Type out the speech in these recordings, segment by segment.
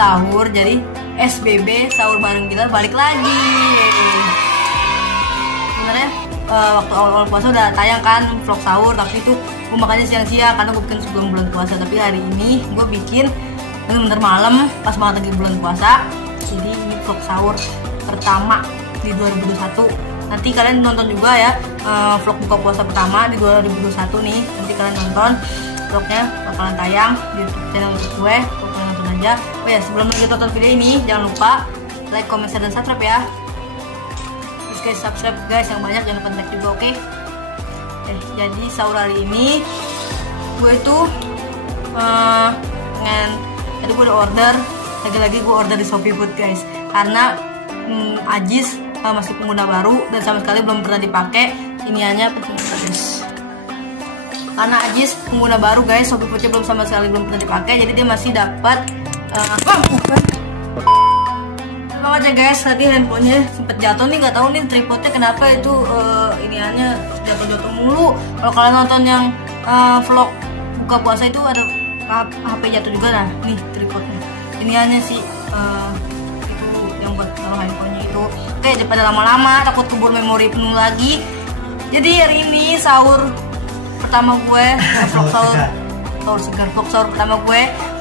sahur, jadi SBB sahur bareng Bilal balik lagi. Sebenarnya waktu awal-awal puasa udah tayang kan vlog sahur, tapi itu gue makannya siang-siang karena gue bikin sebelum bulan puasa. Tapi hari ini gue bikin bener-bener malam pas banget lagi bulan puasa. Jadi ini vlog sahur pertama di 2021. Nanti kalian nonton juga ya vlog buka puasa pertama di 2021 nih. Nanti kalian nonton vlognya, bakalan tayang di YouTube channel gue. Kalian nonton aja. Oh ya, sebelum lanjut tonton video ini jangan lupa like, comment, share, dan subscribe ya. Terus guys, subscribe guys yang banyak, jangan lupa like juga, oke? Jadi sahur hari ini gue itu tadi gue udah order, lagi-lagi gue order di Shopee Food guys, karena Ajis masih pengguna baru dan sama sekali belum pernah dipakai iniannya guys. Karena Ajis pengguna baru guys, Shopee Foodnya belum sama sekali belum pernah dipakai, jadi dia masih dapat banget ya guys. Tadi handphonenya sempet jatuh nih, nggak tahu nih tripodnya kenapa itu iniannya jatuh mulu. Kalau kalian nonton yang vlog buka puasa itu ada HP jatuh juga, nah nih tripodnya. Iniannya sih itu yang buat taruh handphonenya itu. Oke, daripada lama-lama takut keburu memori penuh lagi. Jadi hari ini sahur pertama gue, vlog sahur pertama gue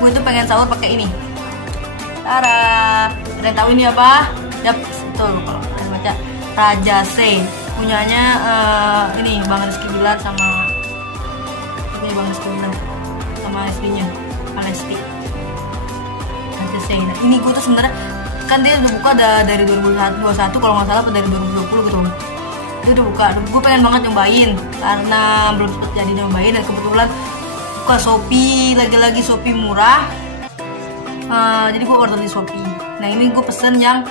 itu pengen sahur pakai ini. Tara, kalian tahu ini apa? Yap, betul kalau kalian baca Rajase, punyanya ini Bang Rizky Bilar sama ini Bang Rizky Bilar sama istrinya Alesti. Rajase. Nah, ini gue tuh sebenarnya kan dia udah buka dari 2021 kalau nggak salah, atau dari 2020 gitu. Itu udah buka. Gue pengen banget nyobain karena belum sempet jadi nyobain, dan kebetulan buka Shopee, lagi-lagi Shopee murah. Jadi gue order di Shopee. Nah ini gue pesen yang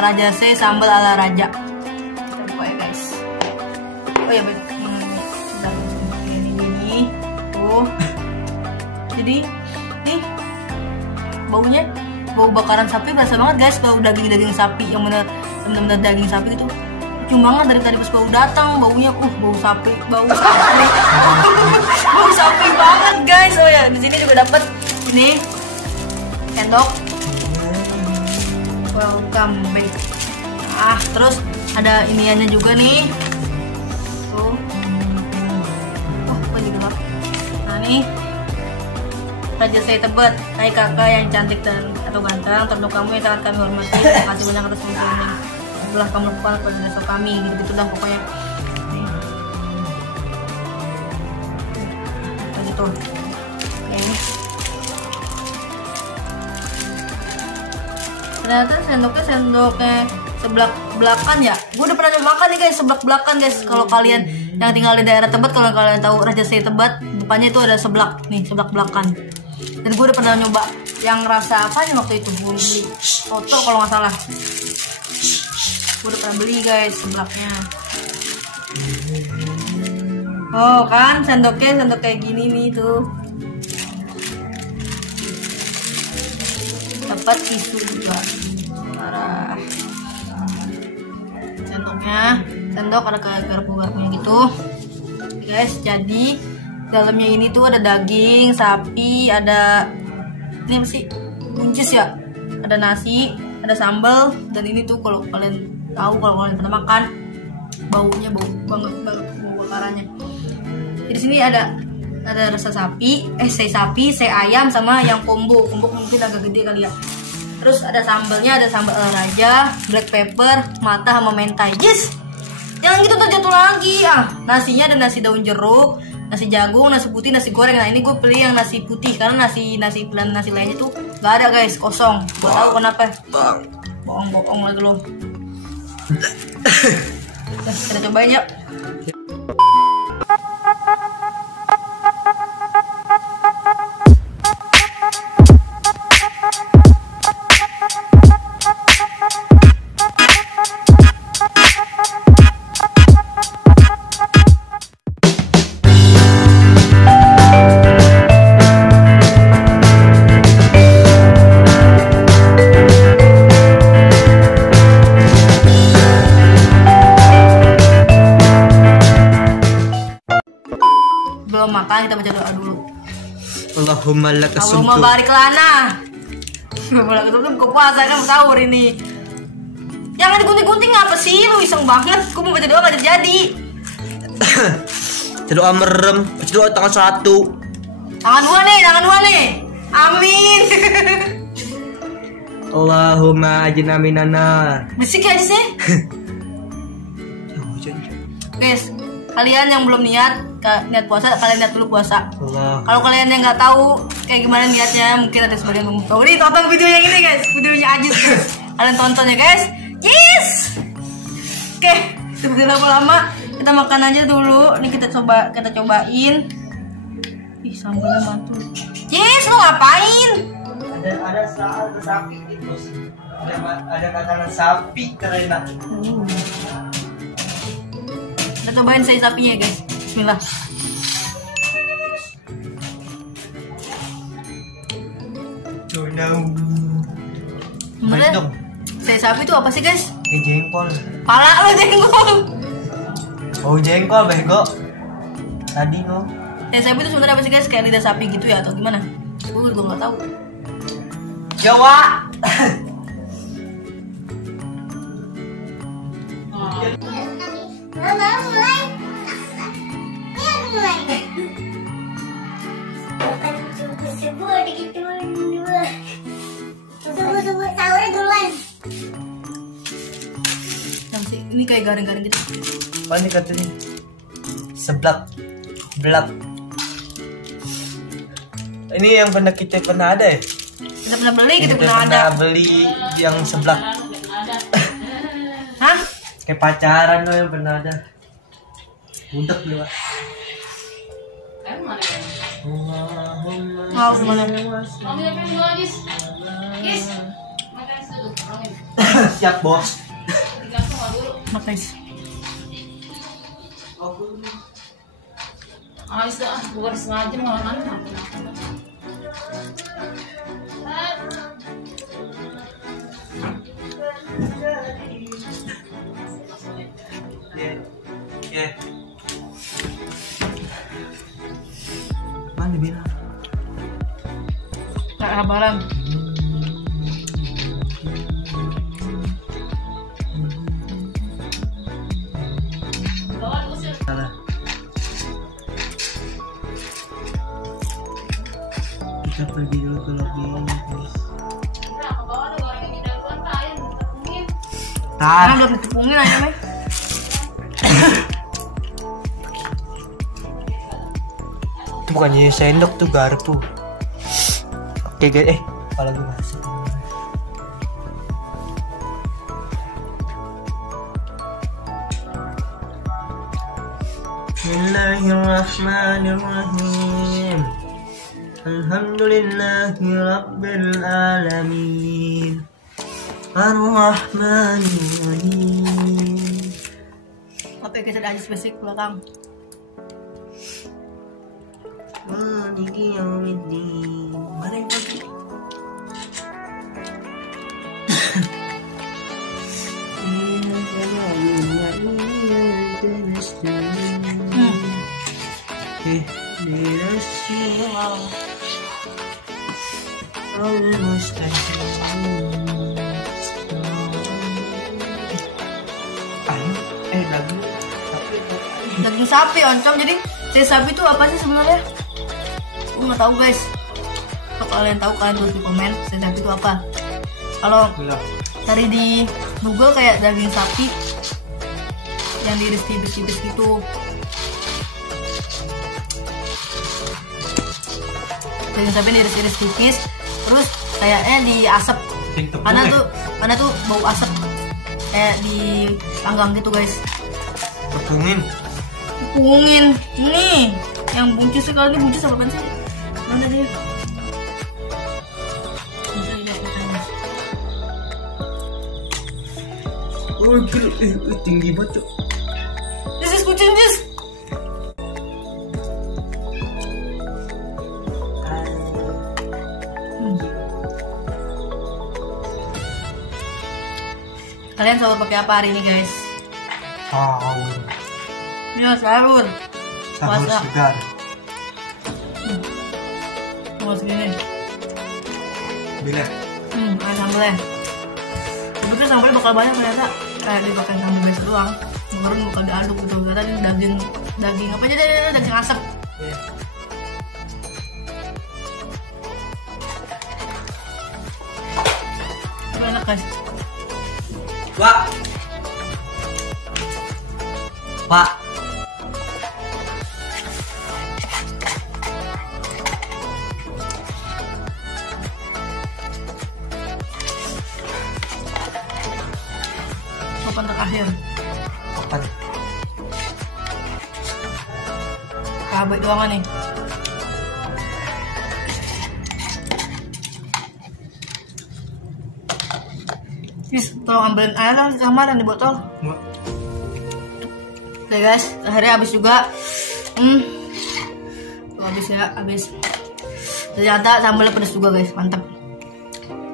Rajase sambal ala raja. Kita buka ya guys. Oh ya baik. Ini tuh. Jadi nih baunya bau bakaran sapi berasa banget guys. Bau daging sapi yang bener-bener daging sapi gitu. Cium banget dari tadi pas bau datang, baunya bau sapi bau sapi banget guys. Oh ya, di sini juga dapat ini sendok welcome back. Terus ada iniannya juga nih tuh. Apa juga gelap. Nah nih Rajase Tebet, hai kakak yang cantik dan atau ganteng, tentu kamu yang sangat kami hormati. Terima kasih banyak atas dukungannya. Setelah kamu lakukan pada desa kami, gitu dah pokoknya. Nih. Gitu. Oke. Ternyata sendoknya sebelah belakan ya. Gue udah pernah makan nih guys, sebelah belakan guys. Kalau kalian yang tinggal di daerah Tebet, kalau kalian tahu Rajase Tebet, depannya itu ada seblak nih, seblak belakan. Dan gue udah pernah nyoba yang rasa apa nya waktu itu, gue beli foto kalau nggak salah. Gue udah pernah beli guys seblaknya. Oh kan sendoknya kayak gini nih tuh. Dapat tisu juga. Parah. Sendok ada kayak garpu-garpunya gitu. Guys, jadi dalamnya ini tuh ada daging sapi, ada ini apa sih? Buncis ya. Ada nasi, ada sambal, dan ini tuh kalau kalian tahu, kalau kalian pernah makan, baunya bau banget bau bakarannya. Di sini ada rasa sapi, sei ayam sama yang combo mungkin agak gede kali ya. Terus ada sambalnya, ada sambal raja, black pepper, mata sama mentai. Yes, jangan gitu tuh jatuh lagi. Nasinya ada nasi daun jeruk, nasi jagung, nasi putih, nasi goreng. Nah ini gue pilih yang nasi putih karena nasi lainnya tuh gak ada guys, kosong. Gue tahu kenapa. Bohong lagi lo. Kita cobain yuk. Belum makan, kita baca doa dulu. Allahumma laka sumtu. Allahumma barik lana. Malah ketemu buka puasa kan sahur ini. Jangan digunting-gunting apa sih? Lu iseng banget. Gue mau baca doa gak jadi. Doa merem, doa tangan satu. Tangan dua nih. Amin. Allahumma ajina minana. Bisik aja sih. Guys, kalian yang belum niat puasa, kalian niat dulu puasa. Kalau kalian yang nggak tahu kayak gimana niatnya, mungkin ada sebagian belum tahu. Nih tonton video yang ini guys, videonya Ajis guys. Kalian tonton ya guys. Yes. Oke, sebelum lama-lama kita makan aja dulu. Nih kita cobain. Ih, sambalnya mantul. Yes, lu ngapain? Ada sapi gitu. Ada katakan sapi terena. Kita cobain saya sapinya guys. Bismillah. Bener dong. Saya sapi itu apa sih guys? Jengkol. Pala lo jengkol. Oh jengkol bego. Tadi lo. Saya sapi itu sebenarnya apa sih guys? Kayak lidah sapi gitu ya atau gimana? Gue juga nggak tahu. Jawa. Subuh sahurnya duluan. Ini kayak garing-garing gitu. Apa nih katanya? Seblak. Blak. Ini yang kita pernah ada ya? Kita pernah beli gitu, Kita pernah ada. beli yang seblak. Hah? Kayak pacaran lo yang pernah ada. Budek dia. Mau gimana? Siap bos. Makasih. Dah, bukan sengaja malah nanti. Ya. Mana bilang? Gak kabaran. Salah. Kita pergi dulu ke lobby. Karena belum ditepungin aja meh. Itu bukannya sendok tuh garpu. Oke guys, kepala gue masuk. Bismillahirrahmanirrahim. Alhamdulillahi rabbil alamin. Ar-Rahmanir-Rahim. Apa yang kita ada spesifik belakang? Maliki yaumiddin. Mana yang pergi? Daging sapi oncom. Jadi saya sapi itu apa sih sebenarnya? Gue nggak tahu guys. Kalau kalian tahu kalian tulis di komen saya sapi itu apa. Kalau cari di Google kayak daging sapi yang diiris tipis-tipis gitu. Daging sapi diiris-iris tipis, terus kayaknya diasap. Karena tuh bau asap kayak dipanggang gitu guys. Tepungin. Nih, yang buncis sekali ini buncis apa kan sih? Mana dia? Oh gila, tinggi banget. This is kucing this. Kalian sahur pakai apa hari ini guys? Sahur. Ya sahur. Sahur Puasa. segar. Mau segini. Bila. sambelnya. Gue pikir sambelnya bakal banyak, ternyata kayak dipakai sambal biasa doang. Baru bakal diaduk gitu. Ternyata ini daging apa aja deh, daging asap. Iya. Enak guys. Pak. Sopan terakhir. Apa? Cabai doang nih. Guys, tolong ambilin air lah di kamar dan di botol. Enggak. Oke guys, akhirnya habis juga. Habis ya, habis. Ternyata sambalnya pedas juga guys, mantap.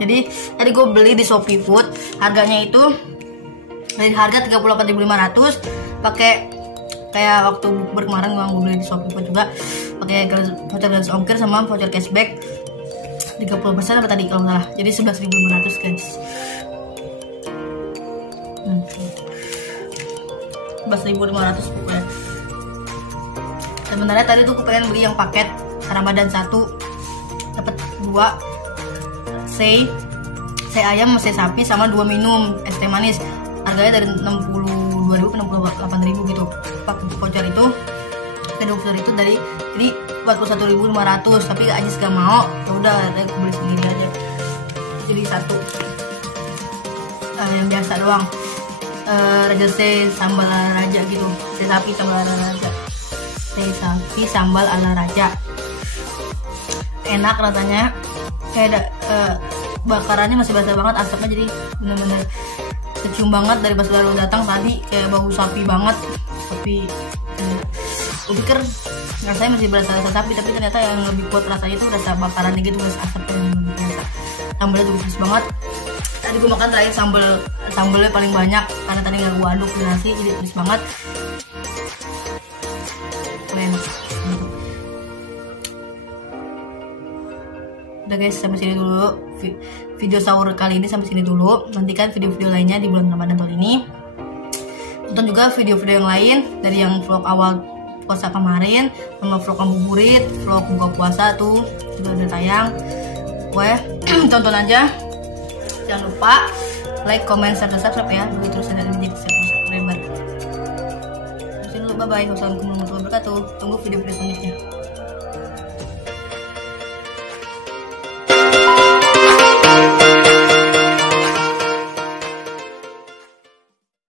Jadi tadi gue beli di Shopee Food, harganya itu dari harga 38.500, pakai kayak waktu berkemarin gue beli di Shopee Food juga, pakai voucher gratis ongkir sama voucher cashback 30% apa tadi kalau nggak salah. Jadi 11.500 guys. 11.500 pokoknya. Sebenarnya tadi tuh aku pengen beli yang paket Ramadan 1 dapat 2 sei ayam, sei sapi sama 2 minum es teh manis. Harganya dari 62.000 ke 68.000 gitu. Pakai voucher itu, voucher itu dari jadi 41.500, tapi Ajis gak mau. Ya udah, aku beli sendiri aja. Jadi satu yang biasa doang. Raja sei sambal ala raja gitu, sei sapi sambal ala raja, sei sapi sambal ala raja. Enak rasanya, kayak bakarannya masih basah banget, asapnya jadi bener-bener kecium banget dari pas baru datang tadi, kayak bau sapi banget. Tapi gue pikir rasanya masih berasa rasa sapi, tapi ternyata yang lebih kuat rasanya itu rasa bakarannya gitu, rasa asapnya yang lebih biasa. Sambalnya juga pedas banget. Tadi gue makan terakhir sambalnya paling banyak karena tadi nggak gue aduk di nasi, jadi pedas banget. Enak. Udah guys, sampai sini dulu video sahur kali ini, sampai sini dulu. Nantikan video-video lainnya di bulan Ramadan tahun ini. Tonton juga video-video yang lain dari yang vlog awal puasa kemarin, sama vlog ngabuburit, vlog buka puasa tuh juga udah tayang. Pokoknya tonton aja. Jangan lupa like, comment, share, dan subscribe ya. Begitu terus ada jadi subscriber. Terus dulu, bye bye. Wassalamualaikum warahmatullahi wabarakatuh. Tunggu video-video selanjutnya.